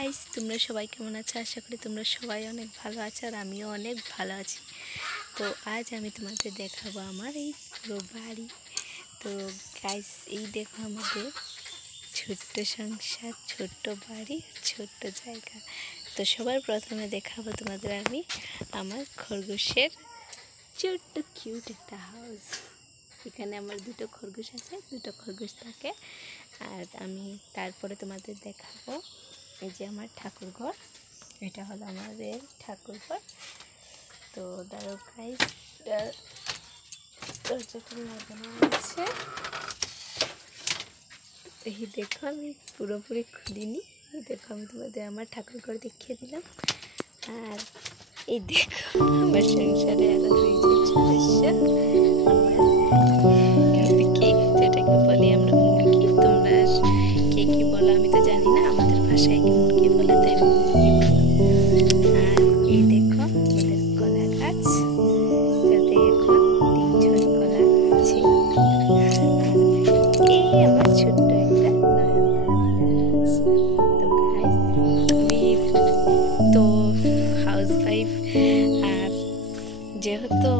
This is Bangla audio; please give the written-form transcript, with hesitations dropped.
গাইস, তোমরা সবাই কেমন আছো? আশা করি তোমরা সবাই অনেক ভালো আছো আর আমিও অনেক ভালো আছি। তো আজ আমি তোমাদের দেখাবো আমার এই পুরো বাড়ি। তো গাইস, এই দেখো আমাদের ছোট্ট সংসার, ছোট্ট বাড়ি, ছোট্ট জায়গা। তো সবার প্রথমে দেখাবো তোমাদের আমি আমার খরগোশের ছোট্ট কিউট একটা হাউস। এখানে আমার দুটো খরগোশ আছে, দুটো খরগোশ থাকে। আর আমি তারপরে তোমাদের দেখাবো এই যে আমার ঠাকুর ঘর। এটা হলো আমাদের ঠাকুর ঘর। তো দাঁড়াও গাইস, দরজাটা লাগানো আছে। এই দেখো, আমি পুরোপুরি খুলিনি। এই দেখো, আমি তোমাদের আমার ঠাকুর ঘর দেখিয়ে দিলাম। আর এই দেখো আমার সংসারে আরো দুইজন সদস্য, যেটাকে বলি আমরা মুরগি। তোমরা কে কি বলো আমি তো জানি না, আমাদের ভাষায় কি মুরগি বলে, তাই মুরগি বলো। আর এই দেখো আমাদের কলা গাছ, যাতে এখন 3 ঝুড়ি কলা আছে। এই আমার ছোট্ট একটা নয়নতারা ফুলের গাছ। তো গাইস, আমি তো হাউস ওয়াইফ, আর যেহেতু